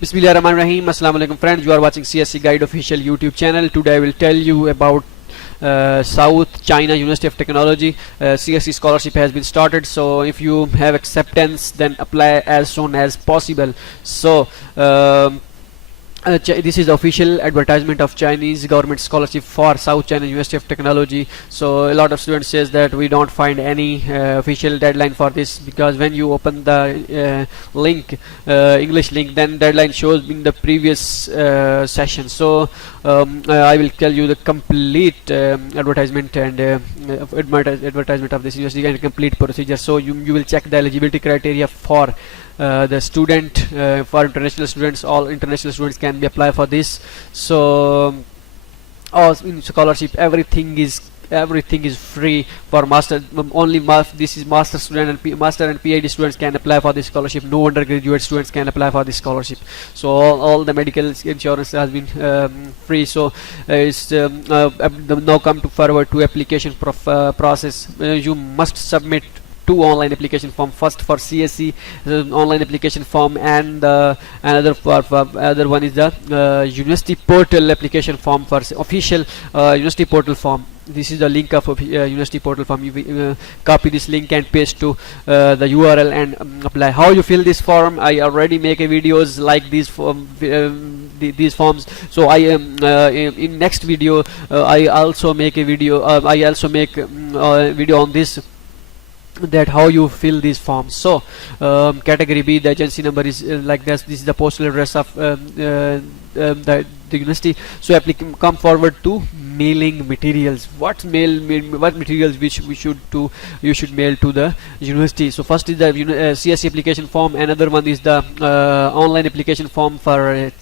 Bismillahirrahmanirrahim. Assalamu alaikum friends, you are watching CSC Guide official YouTube channel. Today I will tell you about South China University of Technology. CSC scholarship has been started, so if you have acceptance then apply as soon as possible. So this is the official advertisement of Chinese government scholarship for South China University of Technology. So a lot of students says that we don't find any official deadline for this, because when you open the link, English link, then deadline shows in the previous session. So I will tell you the complete advertisement and advertisement of this university and complete procedure. So you will check the eligibility criteria for the student, for international students. All international students can be apply for this. So in scholarship everything is free for master. Only this is master student and master and PhD students can apply for this scholarship. No undergraduate students can apply for this scholarship. So all the medical insurance has been free. So it's now come to forward to application process. You must submit two online application form. First for CSC online application form, and another other one is the university portal application form for official university portal form. This is the link of university portal form. You copy this link and paste to the URL and apply. How you fill this form, I already make a videos like these form, these forms. So I am in next video I also make a video. I also make video on this, that how you fill these forms. So category B, the agency number is like this. This is the postal address of the university. So come forward to mailing materials. What materials which you should mail to the university. So first is the CSC application form. Another one is the online application form for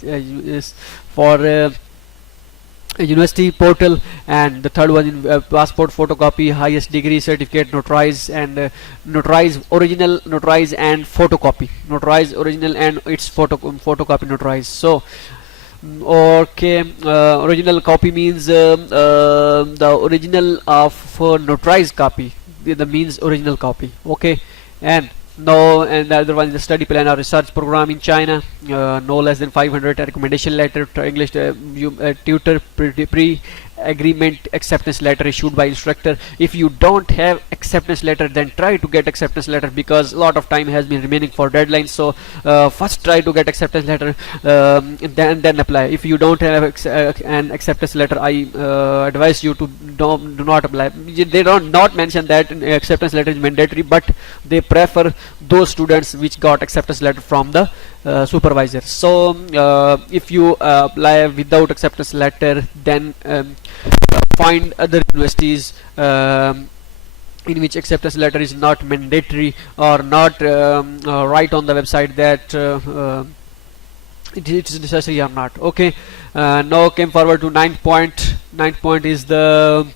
university portal, and the third one in passport photocopy, highest degree certificate, notarize and notarize original, notarize and photocopy, notarize original and its photocopy notarize. So okay, original copy means the original of notarized copy, that means original copy. Okay, and the other one is the study plan or research program in China. No less than 500 recommendation letter, English tutor pre-agreement acceptance letter issued by instructor. If you don't have acceptance letter, then try to get acceptance letter, because a lot of time has been remaining for deadline. So first try to get acceptance letter, then apply. If you don't have an acceptance letter, I advise you to do not apply. They don't not mention that acceptance letter is mandatory, but they prefer those students which got acceptance letter from the supervisor. So if you apply without acceptance letter, then find other universities in which acceptance letter is not mandatory, or not write on the website that it is necessary or not. Okay, now came forward to ninth point. Ninth point is the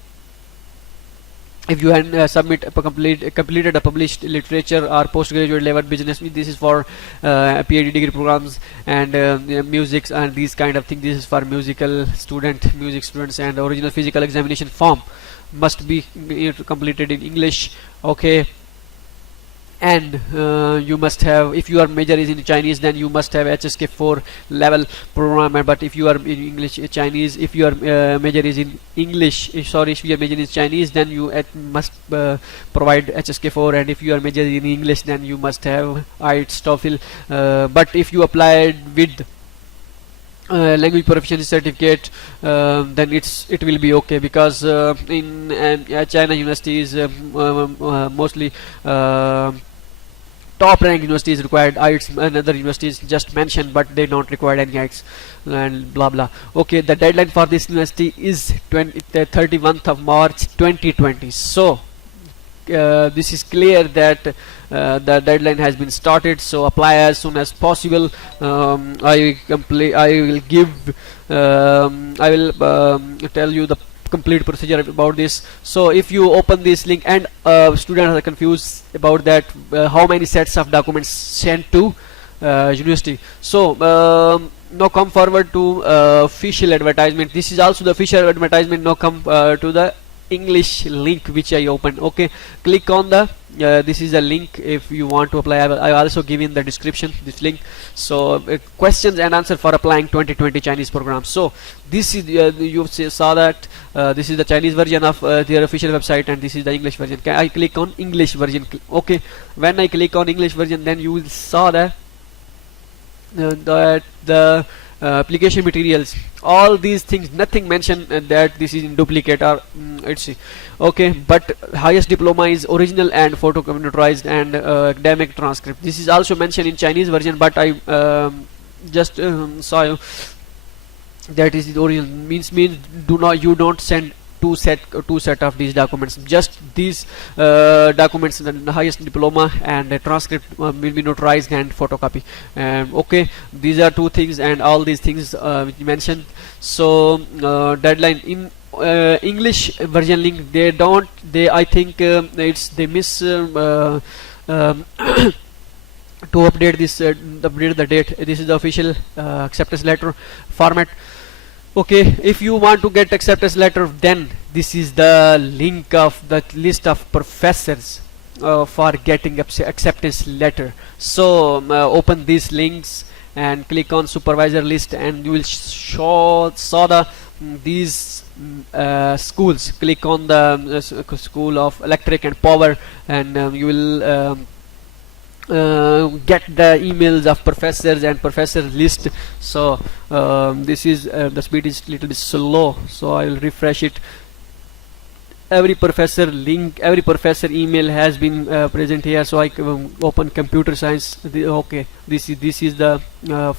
if you submit completed a published literature or postgraduate level business. This is for PhD degree programs and music and these kind of things. This is for music students, and original physical examination form must be completed in English. Okay, and you must have, if your major is in Chinese, then you must have HSK 4 level program. But if you are in English Chinese, if your major is in English, if your major is Chinese, then you must provide HSK 4, and if your major is in English, then you must have IELTS, TOEFL. But if you applied with language proficiency certificate, then it will be okay, because in China universities mostly top rank universities required IELTS, and other universities just mentioned but they don't require any IELTS and blah blah. Okay, the deadline for this university is 31st of March 2020. So this is clear that the deadline has been started, so apply as soon as possible. I will tell you the complete procedure about this. So if you open this link, and students are confused about that, how many sets of documents sent to university. So now come forward to official advertisement. This is also the official advertisement. Now come to the English link which I opened. Okay, click on the this is a link if you want to apply. I also give in the description this link. So questions and answer for applying 2020 Chinese program. So this is you saw that this is the Chinese version of their official website, and this is the English version. I click on English version. Okay, when I click on English version, then you will saw that the application materials, all these things, nothing mentioned that this is in duplicate or it's okay, but highest diploma is original and photocopied and academic transcript. This is also mentioned in Chinese version, but I just saw that is the original. Means you don't send two set of these documents. Just these documents, the highest diploma and the transcript will be notarized and photocopy. Okay, these are two things, and all these things which you mentioned. So deadline in English version link, I think they miss to update this update the date. This is the official acceptance letter format. Okay, if you want to get acceptance letter, then this is the link of the list of professors for getting acceptance letter. So open these links and click on supervisor list, and you will saw the these schools. Click on the school of electric and power, and you will get the emails of professors and professor list. So this is the speed is little bit slow, so I will refresh it. Every professor link, every professor email has been present here. So I open computer science. Okay, this is the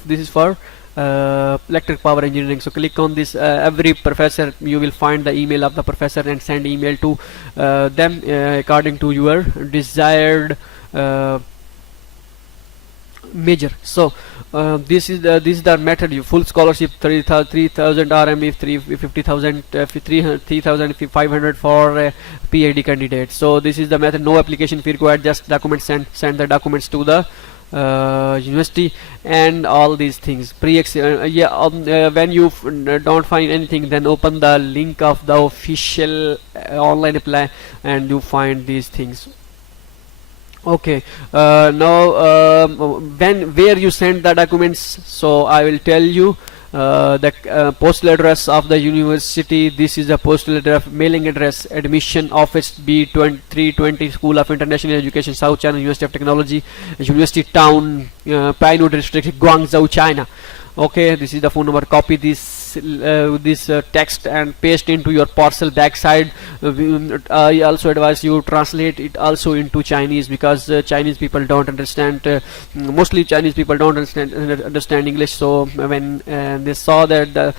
this is for electric power engineering. So click on this every professor, you will find the email of the professor and send email to them according to your desired major. So this is the method. You full scholarship 3,000 RME, 50,000 3,500 for PhD candidate. So this is the method. No application fee required, just documents, send the documents to the university, and all these things. When you don't find anything, then open the link of the official online apply, and you find these things. Okay, now where you send the documents, so I will tell you the postal address of the university. This is the postal address, mailing address, admission office B320, School of International Education, South China University of Technology, University Town, Pinewood District, Guangzhou, China. Okay, this is the phone number. Copy this text and paste into your parcel backside. I also advise you translate it also into Chinese, because Chinese people don't understand, mostly Chinese people don't understand English. So when they saw that the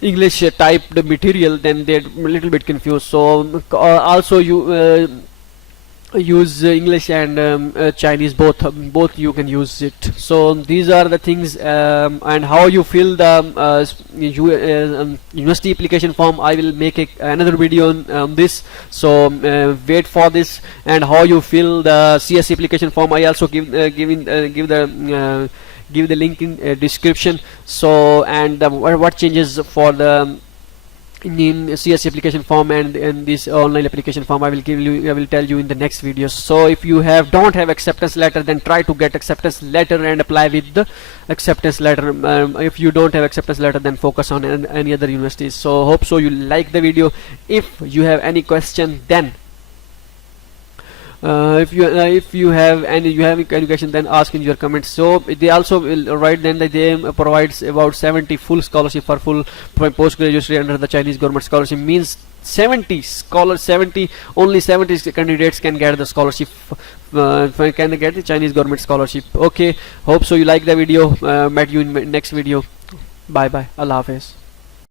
English typed material, then they're a little bit confused. So also you use English and Chinese, both you can use it. So these are the things, and how you fill the university application form. I will make another video on this, so wait for this. And how you fill the CSC application form, I also give the link in description. So and what changes for the in CSC application form and this online application form, I will tell you in the next video. So if you don't have acceptance letter, then try to get acceptance letter and apply with the acceptance letter. If you don't have acceptance letter, then focus on any other universities. So hope so you like the video. If you have any question, then if you have any education, then ask in your comments. So they also will write, then they provides about 70 full scholarship for full postgraduate study under the Chinese government scholarship. Means 70 only 70 candidates can get the scholarship, can get the Chinese government scholarship. Okay, hope so you like the video. Met you in next video. Bye bye. Allah Hafiz.